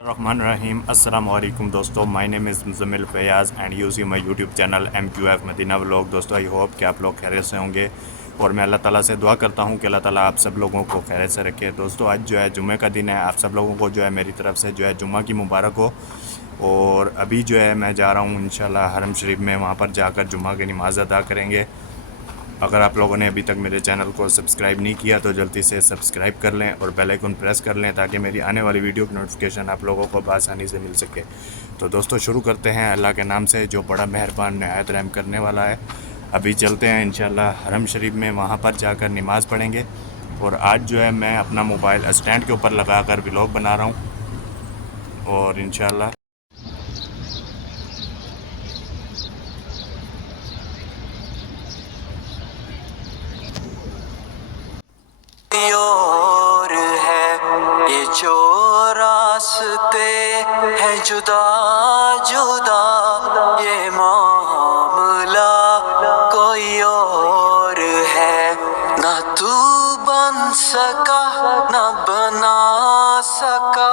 रहमान रहीम अस्सलाम वालेकुम दोस्तों, my name is Muzammil Fayaz and you see my YouTube channel MQF Madina vlog. दोस्तों आई होप कि आप लोग खैरियत से होंगे और मैं अल्लाह ताला से दुआ करता हूँ कि अल्लाह ताला आप सब लोगों को खैरियत से रखे। दोस्तों आज जो है जुम्मे का दिन है, आप सब लोगों को जो है मेरी तरफ से जो है जुम्मा की मुबारक हो। और अभी जो है मैं जा रहा हूँ इंशाल्लाह हरम शरीफ में, वहाँ पर जाकर जुम्मा की नमाज़ अदा करेंगे। अगर आप लोगों ने अभी तक मेरे चैनल को सब्सक्राइब नहीं किया तो जल्दी से सब्सक्राइब कर लें और बेल आइकन प्रेस कर लें ताकि मेरी आने वाली वीडियो की नोटिफिकेशन आप लोगों को आसानी से मिल सके। तो दोस्तों शुरू करते हैं अल्लाह के नाम से जो बड़ा मेहरबान नहायत रहम करने वाला है। अभी चलते हैं इंशाल्लाह हरम शरीफ में, वहाँ पर जाकर नमाज़ पढ़ेंगे। और आज जो है मैं अपना मोबाइल स्टैंड के ऊपर लगा कर व्लॉग बना रहा हूँ और इंशाल्लाह और है ये जो रास्ते हैं जुदा जुदा, ये मामला कोई और है, ना तू बन सका ना बना सका।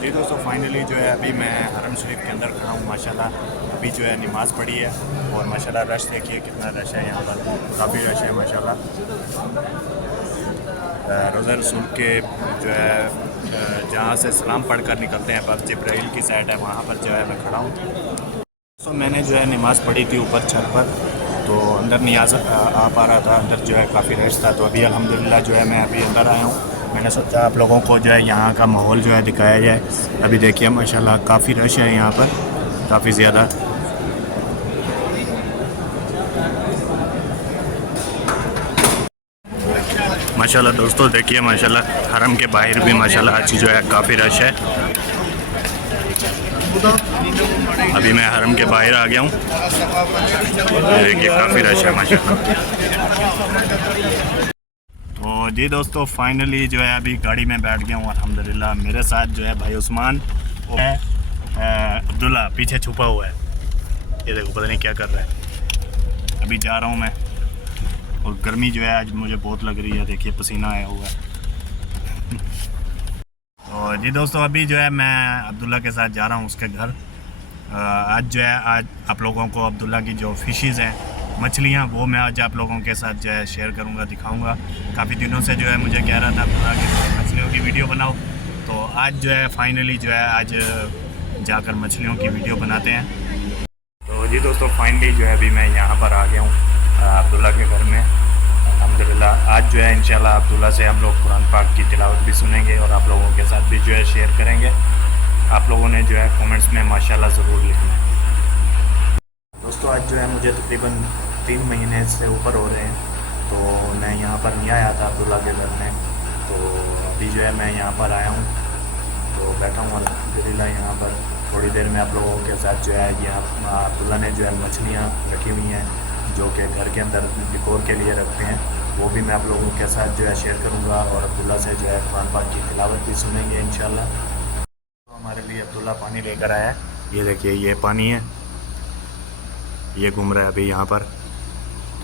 जी दोस्तों फाइनली जो है अभी मैं हरम शरीफ के अंदर खड़ा हूँ माशाल्लाह। अभी जो है नमाज़ पढ़ी है और माशाल्लाह रश देखिए कितना रश है यहाँ पर, काफ़ी रश है माशाल्लाह। रोज़ा रसूल के जो है जहाँ से सलाम पढ़ कर निकलते हैं बस जिब्राइल की साइड है, वहाँ पर जो है मैं खड़ा हूँ। तो मैंने जो है नमाज़ पढ़ी थी ऊपर छत पर, तो अंदर नियाज आ पा रहा था, अंदर जो है काफ़ी रश था। तो अभी अल्हम्दुलिल्लाह जो है मैं अभी अंदर आया हूँ। मैंने सोचा आप लोगों को जो है यहाँ का माहौल जो है दिखाया जाए। अभी देखिए माशाल्लाह काफ़ी रश है यहाँ पर, काफ़ी ज़्यादा। माशाल्लाह दोस्तों देखिए माशाल्लाह हरम के बाहर भी माशाल्लाह आज जो है काफ़ी रश है। अभी मैं हरम के बाहर आ गया हूँ, देखिए काफ़ी रश है माशाल्लाह। तो जी दोस्तों फाइनली जो है अभी गाड़ी में बैठ गया हूँ अल्हम्दुलिल्लाह। मेरे साथ जो है भाई उस्मान है, अब्दुल्ला पीछे छुपा हुआ है, ये देखो पता नहीं क्या कर रहा है। अभी जा रहा हूँ मैं और गर्मी जो है आज मुझे बहुत लग रही है, देखिए पसीना आया हुआ है। और जी दोस्तों अभी जो है मैं अब्दुल्ला के साथ जा रहा हूँ उसके घर। आज जो है आज आप लोगों को अब्दुल्ला की जो फ़िशेज़ हैं, मछलियाँ, वो मैं आज आप लोगों के साथ जो है शेयर करूँगा, दिखाऊँगा। काफ़ी दिनों से जो है मुझे कह रहा था अब्दुल्ला की मछलियों की वीडियो बनाओ, तो आज जो है फाइनली जो है आज जाकर मछलियों की वीडियो बनाते हैं। तो जी दोस्तों फाइनली जो है अभी मैं यहाँ पर आ गया हूँ अब्दुल्ला के घर में अल्हम्दुलिल्लाह। आज जो है इंशाल्लाह अब्दुल्ला से हम लोग कुरान पाक की तिलावत भी सुनेंगे और आप लोगों के साथ भी जो है शेयर करेंगे। आप लोगों ने जो है कमेंट्स में माशाल्लाह ज़रूर लिखना है। दोस्तों आज जो है मुझे तकरीबन 3 महीने से ऊपर हो रहे हैं, तो मैं यहाँ पर नहीं आया था अब्दुल्ला के घर में। तो अभी जो है मैं यहाँ पर आया हूँ, तो बैठा हूँ अल्हम्दुलिल्लाह यहाँ पर। थोड़ी देर में आप लोगों के साथ जो है यहाँ अब्दुल्ला ने जो है मछलियाँ रखी हुई हैं जो कि घर के अंदर डिकोर के लिए रखते हैं, वो भी मैं आप लोगों के साथ जो है शेयर करूँगा और अब्दुल्ला से जो है कुरान पाक की तिलावत भी सुनेंगे इंशाल्लाह। तो हमारे लिए अब्दुल्ला पानी लेकर आया है, ये देखिए ये पानी है, ये घूम रहा है अभी यहाँ पर।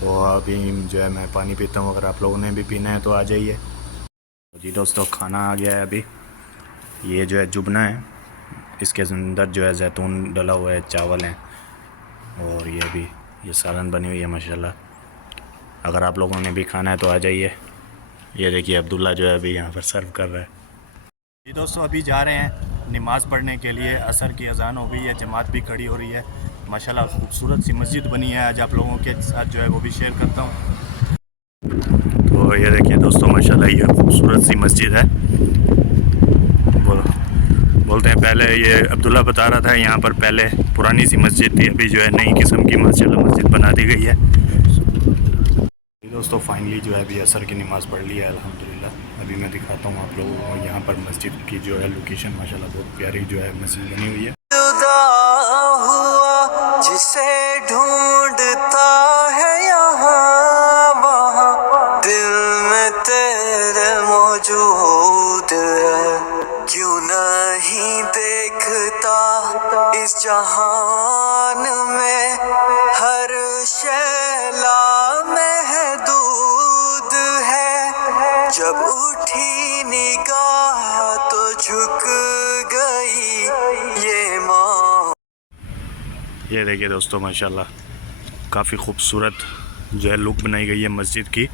तो अभी जो है मैं पानी पीता हूँ, अगर आप लोगों ने भी पीना है तो आ जाइए। जी दोस्तों खाना आ गया है अभी, ये जो है जुबना है, इसके अंदर जो है जैतून डला हुआ है, चावल हैं और ये भी ये सालन बनी हुई है माशाल्लाह। अगर आप लोगों ने भी खाना है तो आ जाइए। ये देखिए अब्दुल्ला जो है अभी यहाँ पर सर्व कर रहा है। जी दोस्तों अभी जा रहे हैं नमाज़ पढ़ने के लिए, असर की अजान हो गई है, जमात भी खड़ी हो रही है माशाल्लाह। खूबसूरत सी मस्जिद बनी है, आज आप लोगों के साथ जो है वो भी शेयर करता हूँ। तो ये देखिए दोस्तों माशाल्लाह ये खूबसूरत सी मस्जिद है। बोलते हैं पहले, ये अब्दुल्ला बता रहा था यहाँ पर पहले पुरानी सी मस्जिद थी, अभी जो है नई किस्म की माशाल्लाह मस्जिद बना दी गई है। दोस्तों फाइनली जो है अभी असर की नमाज़ पढ़ ली है अल्हम्दुलिल्लाह। अभी मैं दिखाता हूँ आप लोगों को यहाँ पर मस्जिद की जो है लोकेशन, माशाल्लाह बहुत प्यारी जो है मस्जिद बनी हुई है। जुदा हुआ जिसे ढूंढता है यहाँ वहाँ, दिल में तेरे मौजूद है, क्यों नहीं देखता इस जहान में हर शैला महदूद है, जब उठी निगाह तो झुक गई ये माँ। ये देखिए दोस्तों, माशाल्लाह काफ़ी खूबसूरत जो है लुक बनाई गई है मस्जिद की।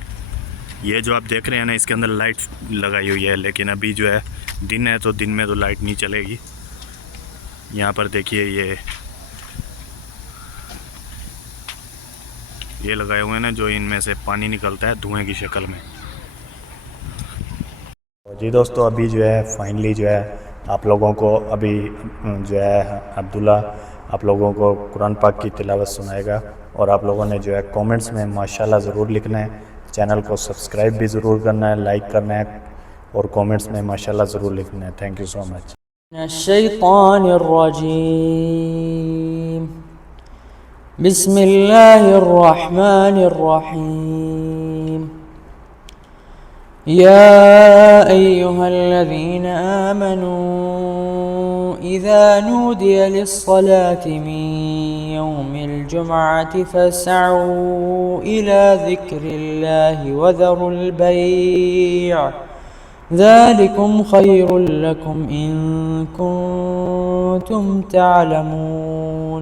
ये जो आप देख रहे हैं ना, इसके अंदर लाइट लगाई हुई है, लेकिन अभी जो है दिन है तो दिन में तो लाइट नहीं चलेगी। यहाँ पर देखिए ये लगाए हुए हैं ना, जो इनमें से पानी निकलता है धुएं की शक्ल में। जी दोस्तों, अभी जो है फाइनली जो है आप लोगों को अभी जो है अब्दुल्ला आप लोगों को कुरान पाक की तिलावत सुनाएगा, और आप लोगों ने जो है कमेंट्स में माशाल्लाह ज़रूर लिखना है, चैनल को सब्सक्राइब भी ज़रूर करना है, लाइक करना है, और कमेंट्स में माशाल्लाह ज़रूर लिखना है। Thank you so much. बिस्मिल्लाहिर्रहमानिर्रहीम। या अय्युहल्लज़ीना आमनू इज़ा नूदिया लिस्सलाति मिन यौमिल जुमअति फस्अऊ इला ज़िक्रिल्लाहि वज़रुल बैअ ज़ालिकुम खैरुल लकुम इन कुंतुम तअलमून।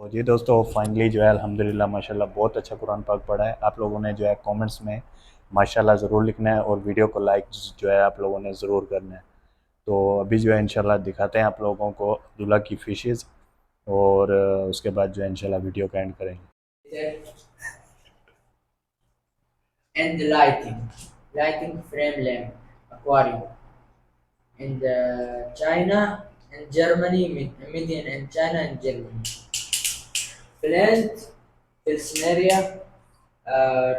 तो जी दोस्तों, फाइनली जो है अल्हम्दुलिल्लाह माशाल्लाह बहुत अच्छा कुरान पाक पढ़ा है। आप लोगों ने जो है कमेंट्स में माशाल्लाह ज़रूर लिखना है, और वीडियो को लाइक जो है आप लोगों ने ज़रूर करना है। तो अभी जो है इंशाल्लाह दिखाते हैं आप लोगों को अब्दुल्ला की फ़िशेज़, और उसके बाद जो है इंशाल्लाह वीडियो का एंड करेंगे। And the lighting frame lamp aquarium in the China and Germany, median in China and Germany. Plant Pilsneria,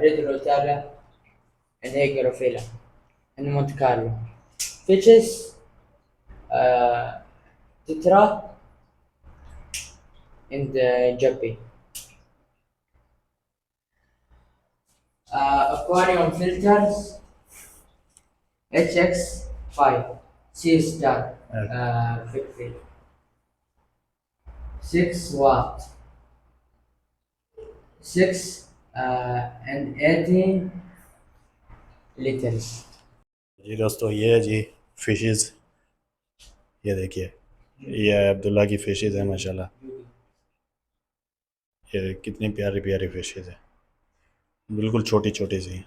Red Rotala, and Hygrophila in Monte Carlo. Fishes, Tetra in the Japan. Aquarium filters HX5 C star 50 6 watt 6 and 18 liters. जी दोस्तों, ये है जी fishes, ये देखिए ये अब्दुल्ला की fishes है माशाल्लाह। ये कितनी प्यारी प्यारी फ़िशेज़ है, बिल्कुल छोटी छोटी सी।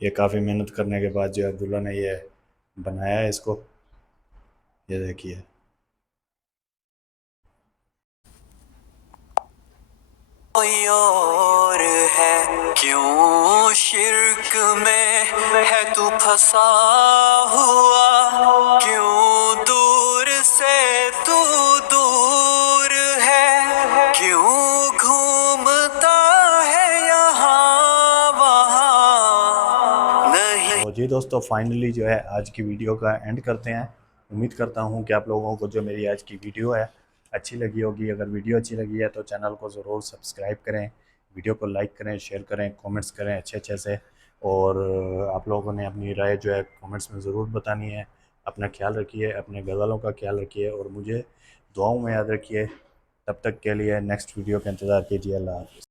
ये काफ़ी मेहनत करने के बाद जो अब्दुल्ला ने ये बनाया है इसको, ये देखिए। कोई और है क्यों शिर्क में है तू फंसा हुआ, क्यों दूर से तू दूर है, क्यों घूमता है यहाँ वहाँ नहीं। तो जी दोस्तों, फाइनली जो है आज की वीडियो का एंड करते हैं। उम्मीद करता हूँ कि आप लोगों को जो मेरी आज की वीडियो है अच्छी लगी होगी। अगर वीडियो अच्छी लगी है तो चैनल को ज़रूर सब्सक्राइब करें, वीडियो को लाइक करें, शेयर करें, कमेंट्स करें अच्छे अच्छे से, और आप लोगों ने अपनी राय जो है कमेंट्स में ज़रूर बतानी है। अपना ख्याल रखिए, अपने घर वालों का ख्याल रखिए, और मुझे दुआओं में याद रखिए। तब तक के लिए नेक्स्ट वीडियो का इंतज़ार कीजिए। अल्लाह हाफ़िज़।